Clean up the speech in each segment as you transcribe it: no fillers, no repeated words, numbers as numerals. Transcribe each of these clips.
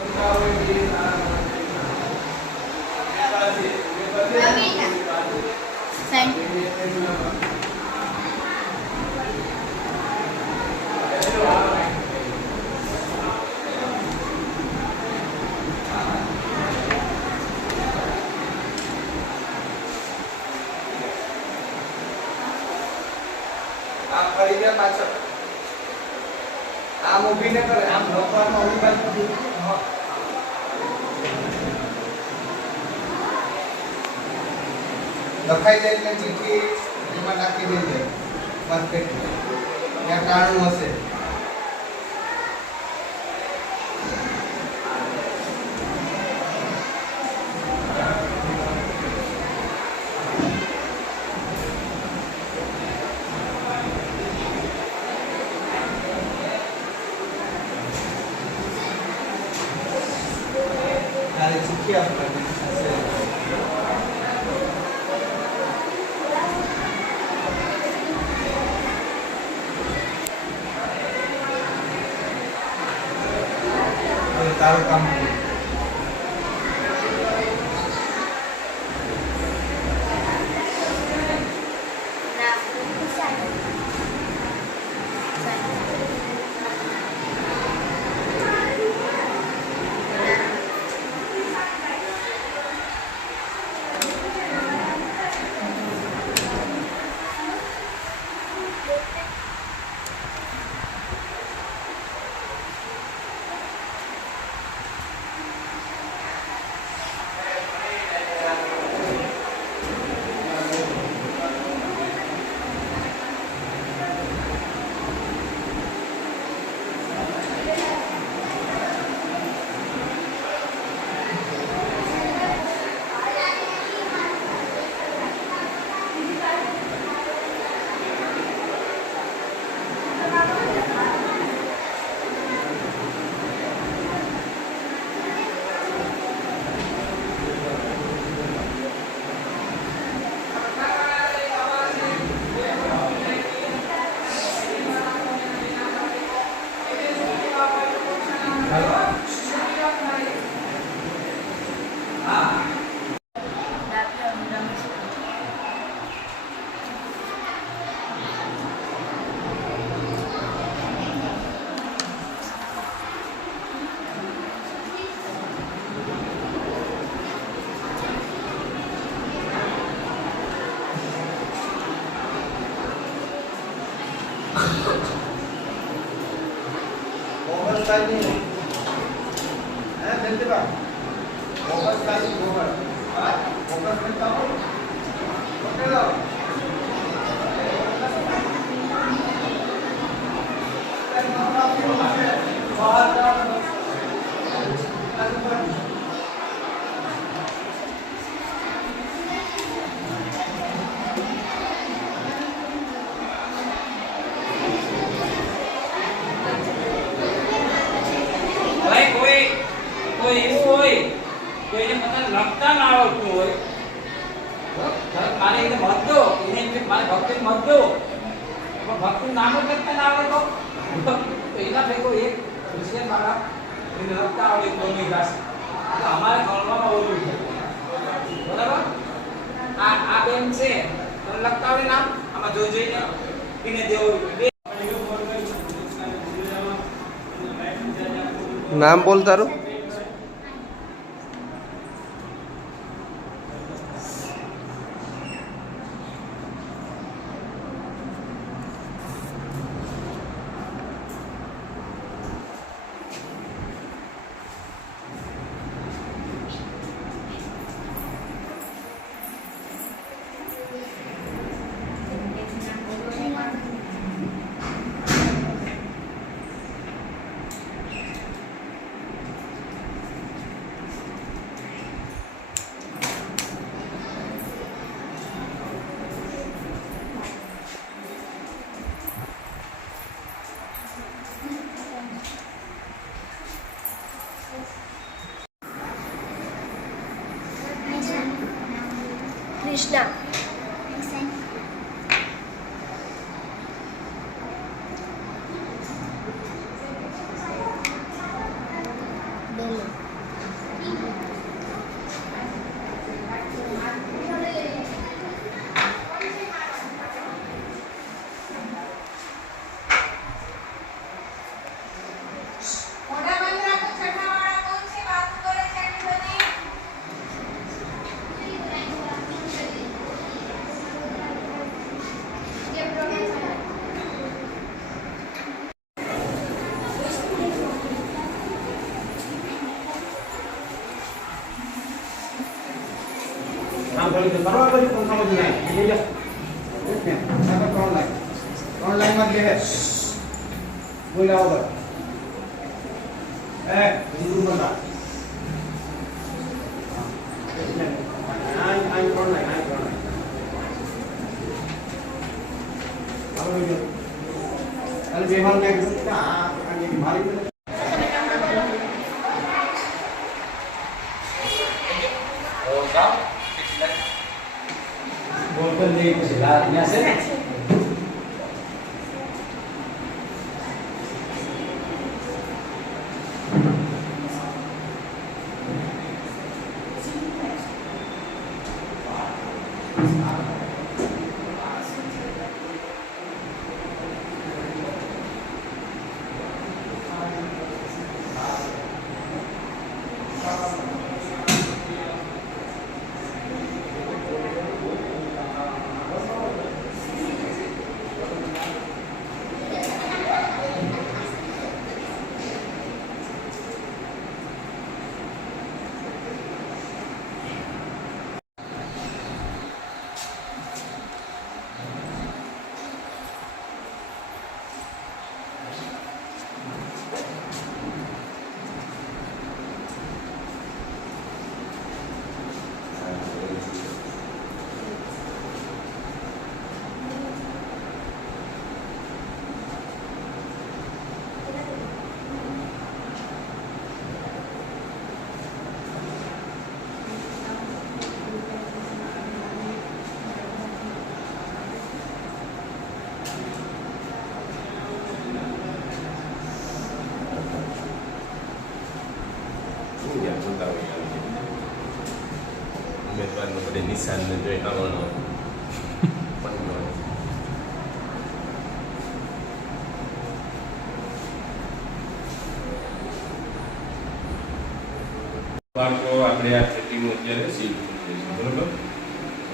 आप फरी गया पाछળ આમ ઊભી ન કરે આમ લખવામાં ઊભી બાજુ લખાઈ જાય એટલે ચીઠી એમાં નાખી દેજે પરફેક્ટ ત્યાં કાણું હશે ચીઠી આપવાની તારું કામ Tadi, nanti pak, fokus tadi fokus kita oke loh. કોઈને મને લખતા ના આવડતું હોય મારે એને મત દો એને મારે ભક્તિ મત દો પણ ભક્તિનું નામ જ લખતા ના આવડે તો એના ભેગો એક ક્રિશ્ચિયન વાળા એને લખતા આવડે કોઈની ક્લાસ તો અમારે ગણવામાં ઓલું છે બરાબર આ બેન છે તમને લખતા આવડે નામ આમાં જોઈ જોઈને એને દેવો નામ બોલ તારું Krishna. Bella. આમ કરી તો કરવા કરી પણ સમજ નહીં આવી. ત્રણ લાઈનમાં જ લે બોલાવો બસ બીજું બધા બોલતો નહીં પછી અહીંયા છે ને ઉમેદવારનો બધે નિશાનને જોઈ આવવાનો બાળકો આપણે આ સેટિંગ અત્યારે સીલ કરીશું બરોબર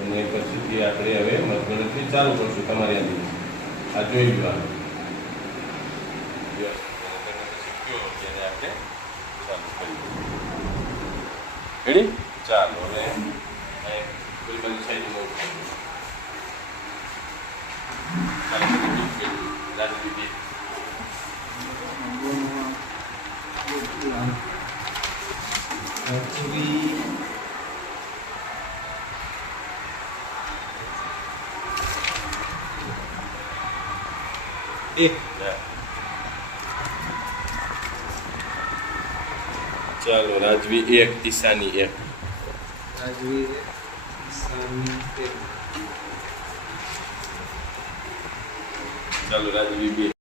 અને પછીથી આપણે હવે મતગણતરી ચાલુ કરશું તમારી આ જોઈ લેવાનું આપણે ચાલુ કરી રેડી ચાલો હવે કોઈ બાજુ સાઈડમાં ચાલો રાજદીદી ચાલો રાજવી 1 દિશાની 1 રાજવી દિશાની 1 ચાલો રાજવી 2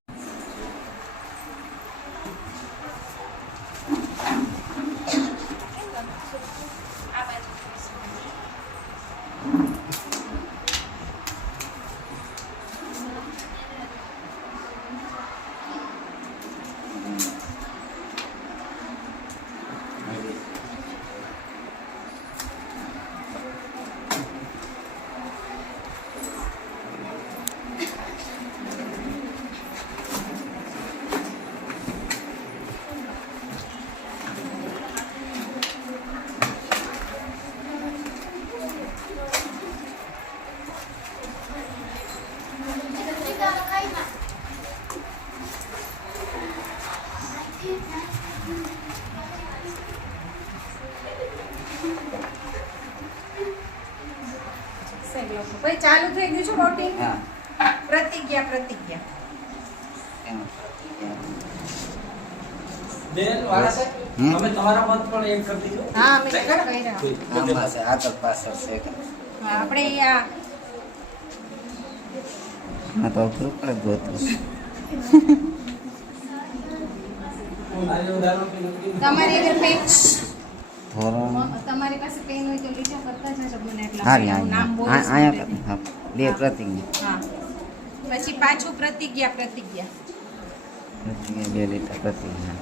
ભાઈ ચાલુ થઈ ગયું છે વોટિંગ. પ્રતિજ્ઞા બેન વાળા છે અમે તમારા મત પણ એક કરી દીધો હા અમે કર્યા. આમાં છે આગળ પાછળ છે કે આપણે આ આ તો અઘરું પડે ગોતવું તમારી અગર પેન ધોરણ તમારી પાસે પેન હોય તો લીટા કરતા જજો મને એટલે હા આપણું નામ બોલું અહીંયા હા બે પ્રતિજ્ઞા હા પછી પાછું પ્રતિજ્ઞા પ્રતિજ્ઞા બે લીટા પ્રતિજ્ઞા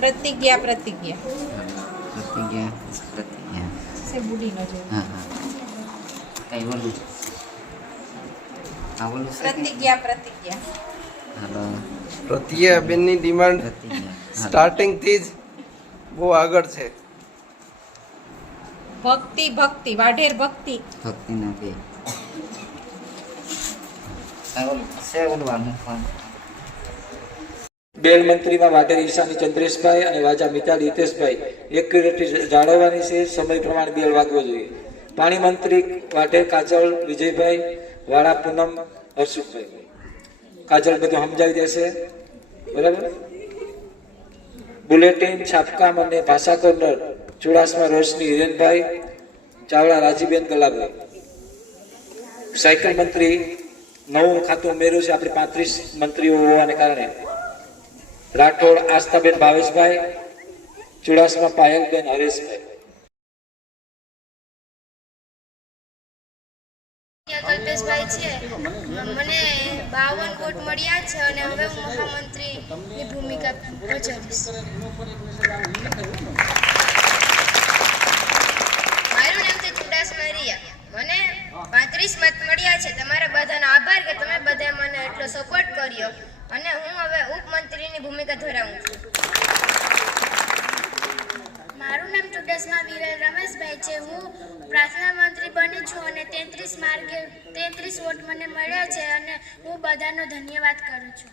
પ્રતિજ્ઞા પ્રતિજ્ઞા પ્રતિજ્ઞા પ્રતિજ્ઞા સે બુડી ન જો હા હા કઈ બોલું હા બોલું પ્રતિજ્ઞા પ્રતિજ્ઞા હાલો પ્રતિજ્ઞા બેનની ડિમાન્ડ પ્રતિજ્ઞા સ્ટાર્ટિંગથી જ બહુ આગળ છે. ભક્તિ ભક્તિ વાઢેર ભક્તિ ભક્તિ નથી છે બોલવાનું પણ બેલ મંત્રીમાં વાઢેર ઈશાની ચંદ્રેશભાઈ અને વાજા મિતાલી હિતેશભાઈ એક્યુરેટી જાળવવાની છે. સમય પ્રમાણે બેલ વાગવો જોઈએ. પાણી મંત્રી વાઢેર કાજલ વિજયભાઈ, વાળા પૂનમ હર્ષુભાઈ. કાજલ બધું સમજાવી દેશે, બરાબર. બુલેટિન છાપકામ અને ભાષા કોર્નર ચુડાસમા રોશની હિરેનભાઈ, ચાવડા રાજીબેન ગલાભાઈ. સાયકલ મંત્રી નવું ખાતું ઉમેર્યું છે આપણે 35 મંત્રીઓ હોવાને કારણે. રાઠોડ આસ્થાબેન ભાવેશભાઈ, ચુડાસમા પાયલબેન હરેશભાઈ. કલ્પેશભાઈ છે, મને 52 વોટ મળ્યા છે અને હવે હું મહામંત્રીની ભૂમિકા ભજવીશ. મારું નામ છે ચુડાસમા રિયા. મને 35 મત મળ્યા છે. તમારા બધાનો આભાર કે તમે બધા મને એટલો સપોર્ટ કર્યો અને હું હવે ઉપમંત્રીની ભૂમિકા ધરાવું છું. મારું નામ ચુડાસમા વિરલ રમેશભાઈ છે. હું પ્રાર્થના મંત્રી બની છું અને 33 માર્કે 33 વોટ મને મળ્યા છે અને હું બધાનો ધન્યવાદ કરું છું.